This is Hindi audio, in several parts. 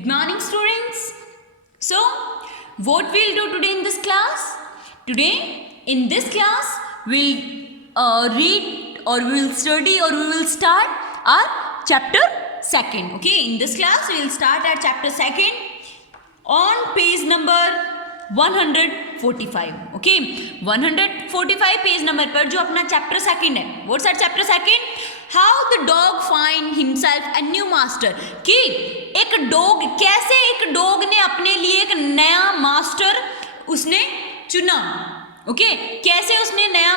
Good morning, students. So, what we'll do today in this class? Today, in this class, we'll read or we'll study or we will start our chapter 2nd. Okay, in this class, we'll start our chapter 2nd on page number 145. Okay, 145 page number पर जो अपना चैप्टर 2nd है. What's our chapter 2nd? How the dog find himself a new master. कि एक डॉग, कैसे एक डॉग ने अपने लिए एक नया मास्टर उसने चुना. ओके, कैसे उसने नया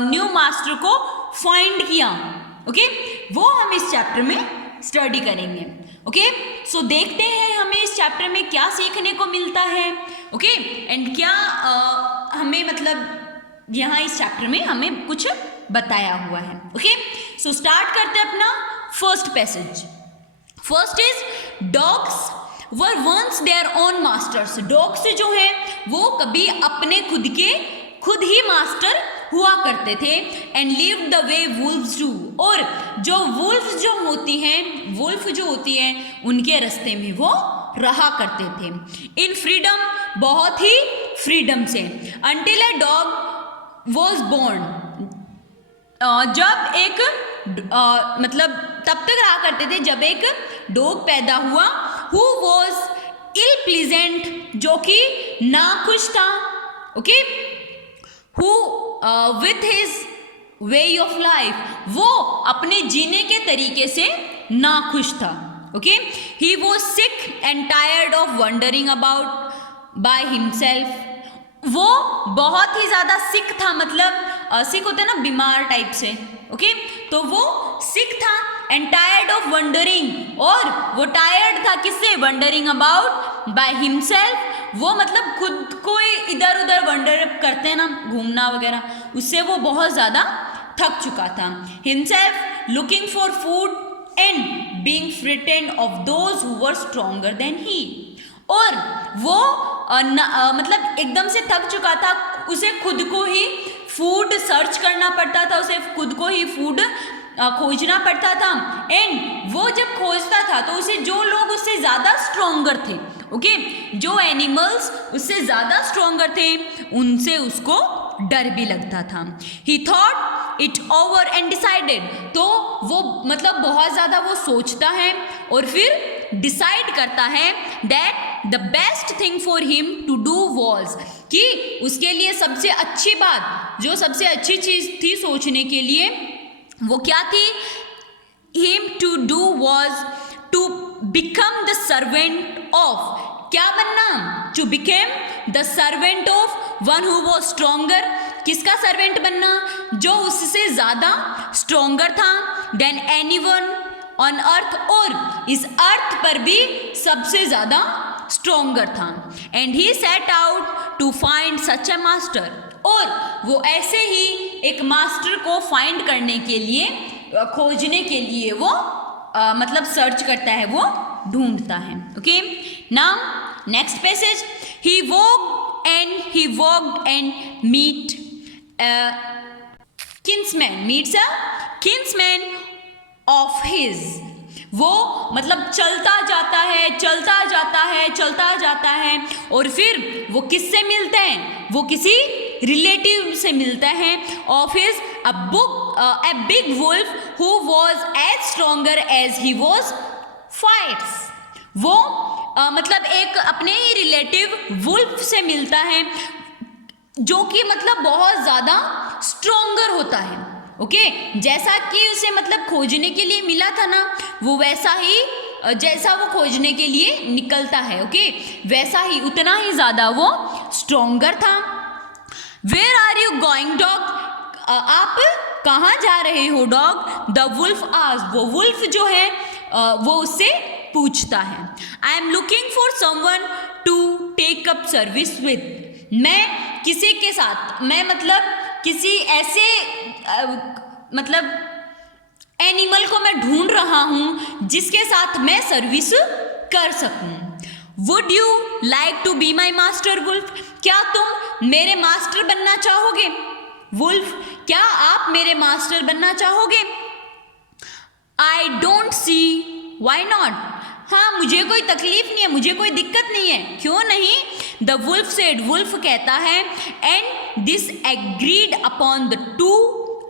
न्यू मास्टर को फाइंड किया. ओके, वो हम इस चैप्टर में स्टडी करेंगे. ओके, सो देखते हैं हमें इस चैप्टर में क्या सीखने को मिलता है. ओके, एंड क्या हमें मतलब यहाँ इस चैप्टर में हमें कुछ बताया हुआ है. ओके, सो स्टार्ट करते हैं अपना first passage. First is dogs were once their own masters. Dogs जो हैं वो कभी अपने खुद ही मास्टर हुआ करते थे. And live the way Wolves do. और जो वुल्व्स जो होती हैं, वुल्फ जो होती हैं, उनके रास्ते में वो रहा करते थे. इन फ्रीडम, बहुत ही फ्रीडम से. Until a dog was born. जब एक मतलब तब तक रहा करते थे जब एक डॉग पैदा हुआ. हु वॉज इल प्लीजेंट, जो कि नाखुश था. Okay, who with his way of life, वो अपने जीने के तरीके से नाखुश था. Okay, he was sick and tired of wondering about by himself. वो बहुत ही ज़्यादा सिक था, मतलब सिक होता है ना बीमार टाइप से. ओके, तो वो सिक था एंड टायर्ड ऑफ वंडरिंग, और वो टायर्ड था किससे? Wondering about by himself. वो मतलब खुद को इधर उधर वंडर करते हैं ना, घूमना वगैरह, उससे वो बहुत ज़्यादा थक चुका था. Himself looking for food and being frightened of those who were stronger than he. और वो मतलब एकदम से थक चुका था. उसे खुद को ही फूड सर्च करना पड़ता था, उसे खुद को ही फूड खोजना पड़ता था. एंड वो जब खोजता था तो उसे जो लोग उससे ज़्यादा स्ट्रॉन्गर थे, ओके, जो एनिमल्स उससे ज़्यादा स्ट्रॉन्गर थे, उनसे उसको डर भी लगता था. ही thought it over and decided. तो वो मतलब बहुत ज़्यादा वो सोचता है और फिर डिसाइड करता है that the best thing for him to do was, कि उसके लिए सबसे अच्छी बात, जो सबसे अच्छी चीज़ थी सोचने के लिए, वो क्या थी? Him to do was to become the servant of. क्या बनना? To became the servant of one who was stronger. किसका सर्वेंट बनना? जो उससे ज़्यादा स्ट्रॉन्गर था देन एनीवन ऑन अर्थ, और इस अर्थ पर भी सबसे ज़्यादा स्ट्रॉन्गर था. And he set out to find such a master. और वो ऐसे ही एक मास्टर को फाइंड करने के लिए, खोजने के लिए वो मतलब सर्च करता है, वो ढूंढता है. Okay, now next passage. He walked and meet kinsman, meets a kinsman of his. वो मतलब चलता जाता है और फिर वो किससे मिलते हैं? वो किसी रिलेटिव से मिलता है. Of his a big wolf who was as stronger as he was fights. वो मतलब एक अपने ही रिलेटिव वुल्फ से मिलता है जो कि मतलब बहुत ज़्यादा स्ट्रॉन्गर होता है. ओके, जैसा कि उसे मतलब खोजने के लिए मिला था ना, वो वैसा ही जैसा वो खोजने के लिए निकलता है, ओके, वैसा ही उतना ही ज़्यादा वो स्ट्रॉन्गर था. Where are you going dog? आप कहाँ जा रहे हो डॉग? The wolf asked. वो वुल्फ जो है वो उससे पूछता है. I am looking for someone to take up service with. मैं किसी के साथ, मैं मतलब किसी ऐसे मतलब एनिमल को मैं ढूंढ रहा हूँ जिसके साथ मैं सर्विस कर सकूँ. Would you like to be my master wolf? क्या तुम मेरे मास्टर बनना चाहोगे? वुल्फ, क्या आप मेरे मास्टर बनना चाहोगे? I don't see why not. हाँ मुझे कोई तकलीफ नहीं है, मुझे कोई दिक्कत नहीं है। क्यों नहीं? द वुल्फ सेड, वुल्फ कहता है, and this agreed upon the two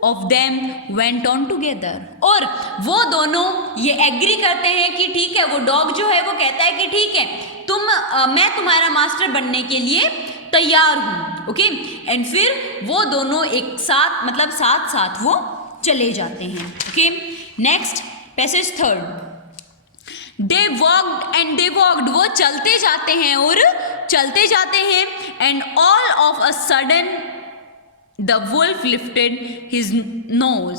of them went on together, और वो दोनों ये एग्री करते हैं कि ठीक है, वो डॉग जो है वो कहता है कि ठीक है मैं तुम्हारा मास्टर बनने के लिए तैयार हूँ, ओके। एंड फिर वो दोनों एक साथ मतलब साथ साथ वो चले जाते हैं, okay. Next passage third, they walked and they walked, वो चलते जाते हैं और चलते जाते हैं, and all of a sudden the wolf lifted his nose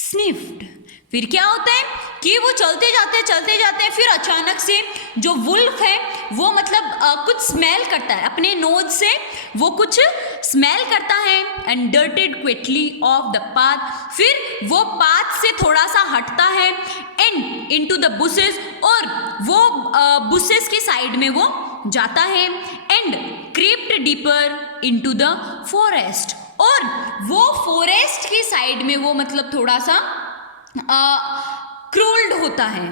sniffed. फिर क्या होता है कि वो चलते जाते हैं, फिर अचानक से जो वुल्फ है वो मतलब कुछ स्मेल करता है, अपने नोज से वो कुछ स्मेल करता है, and darted quickly off the path, फिर वो पाथ से थोड़ा सा हटता है, एंड इनटू द बुशेस, और वो बुशेस की साइड में वो जाता है, and creeped deeper into the forest, और वो फॉरेस्ट की साइड में वो मतलब थोड़ा सा क्रूल्ड होता है,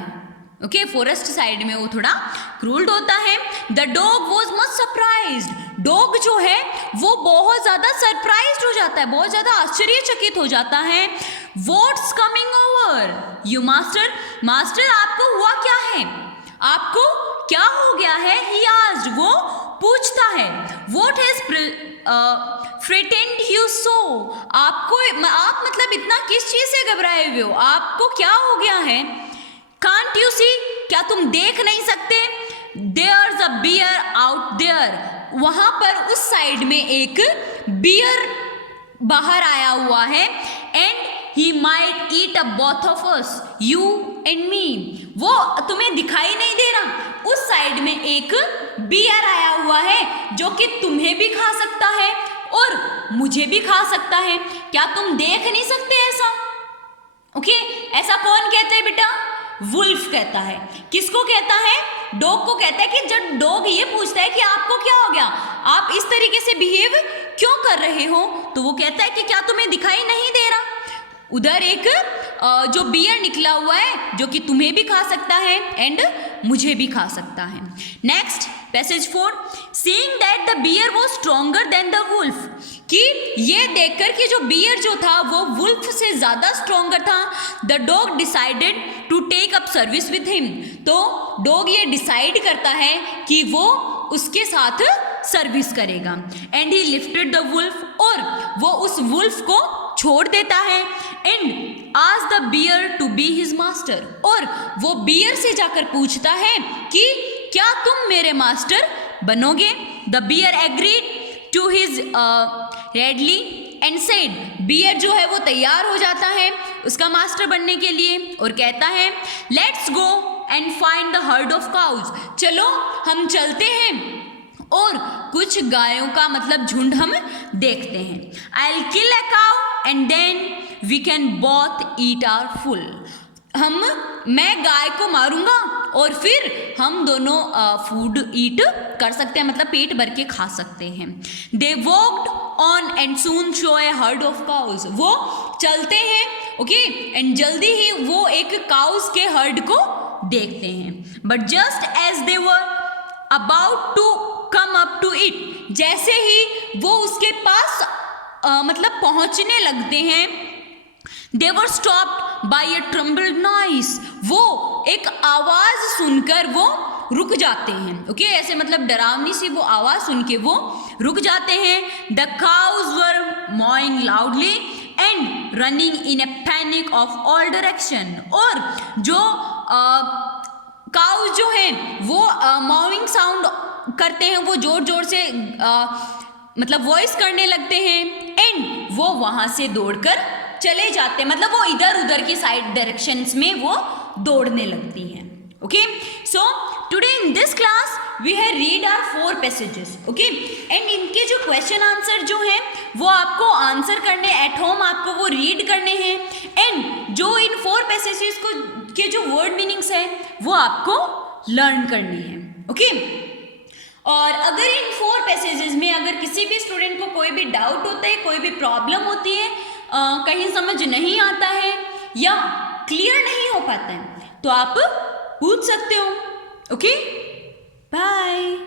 ओके। फॉरेस्ट साइड में वो थोड़ा क्रूल्ड होता है। The dog was much surprised, dog जो है वो बहुत ज़्यादा सरप्राइज्ड हो जाता है, बहुत ज़्यादा आश्चर्यचकित हो जाता है। What's coming over you master, master आपको हुआ क्या है, आपको क्या हो गया है? ही आस्क्ड, वो पूछता है। व्हाट हैज फ्रिटेंड यू सो, आपको आप मतलब इतना किस चीज से घबराए हुए हो, आपको क्या हो गया है? कांट यू सी, क्या तुम देख नहीं सकते? There's a bear out there, वहां पर उस साइड में एक बियर बाहर आया हुआ है, and he might eat a both of us, you and me, वो तुम्हें दिखाई नहीं दे रहा, उस साइड में एक बियर आया हुआ है जो कि तुम्हें भी खा सकता है और मुझे भी खा सकता है, क्या तुम देख नहीं सकते ऐसा? ओके, ऐसा कौन कहता है बेटा? वुल्फ कहता है। किसको कहता है? डॉग को कहता है कि जब डॉग ये पूछता है कि आपको क्या हो गया, आप इस तरीके से बिहेव क्यों कर रहे हो, तो वो कहता है कि क्या तुम्हें दिखाई नहीं दे रहा, उधर एक जो बियर निकला हुआ है जो कि तुम्हें भी खा सकता है एंड मुझे भी खा सकता है। Next passage 4, seeing that the bear was stronger than the wolf, कि ये देखकर कि जो बियर जो था वो वुल्फ से ज़्यादा स्ट्रॉन्गर था, the dog decided to take up service with him, तो डॉग ये डिसाइड करता है कि वो उसके साथ सर्विस करेगा। And he lifted the wolf, और वो उस वुल्फ को छोड़ देता है, and asked the bear to be his master, और वो बियर से जाकर पूछता है कि क्या तुम मेरे मास्टर बनोगे? The bear agreed to his readily and said, bear जो है वो तैयार हो जाता है उसका मास्टर बनने के लिए और कहता है let's go and find the heard of cause, चलो हम चलते हैं और कुछ गायों का मतलब झुंड हम देखते हैं। I will kill a cow and then we can both eat our full, मैं गाय को मारूंगा और फिर हम दोनों फूड ईट कर सकते हैं, मतलब पेट भर के खा सकते हैं। They walked on and soon saw a herd of cows, वो चलते हैं ओके एंड जल्दी ही वो एक काउज के हर्ड को देखते हैं। But just as they were about to come up to it, जैसे ही वो उसके पास मतलब पहुंचने लगते हैं, they were stopped by a trembled noise, वो एक आवाज सुनकर वो रुक जाते हैं। ओके ऐसे मतलब डरावनी सी वो आवाज सुन के वो रुक जाते हैं। the cows were mooing loudly and running in a panic of all direction, और जो काउज जो है वो मॉविंग साउंड करते हैं, वो जोर जोर से मतलब वॉइस करने लगते हैं एंड वो वहां से दौड़कर चले जाते हैं, मतलब वो इधर उधर की साइड डायरेक्शंस में वो दौड़ने लगती हैं। Okay so today in this class we have read our 4 passages okay and इनके जो क्वेश्चन आंसर जो हैं वो आपको आंसर करने एट होम, आपको वो रीड करने हैं एंड जो इन 4 पैसेजेस को के जो वर्ड मीनिंग्स है वो आपको लर्न करनी है। ओके और अगर इन 4 पैसेजेस में अगर किसी भी स्टूडेंट को कोई भी डाउट होता है, कोई भी प्रॉब्लम होती है, कहीं समझ नहीं आता है या क्लियर नहीं हो पाता है, तो आप पूछ सकते हो. Okay, bye.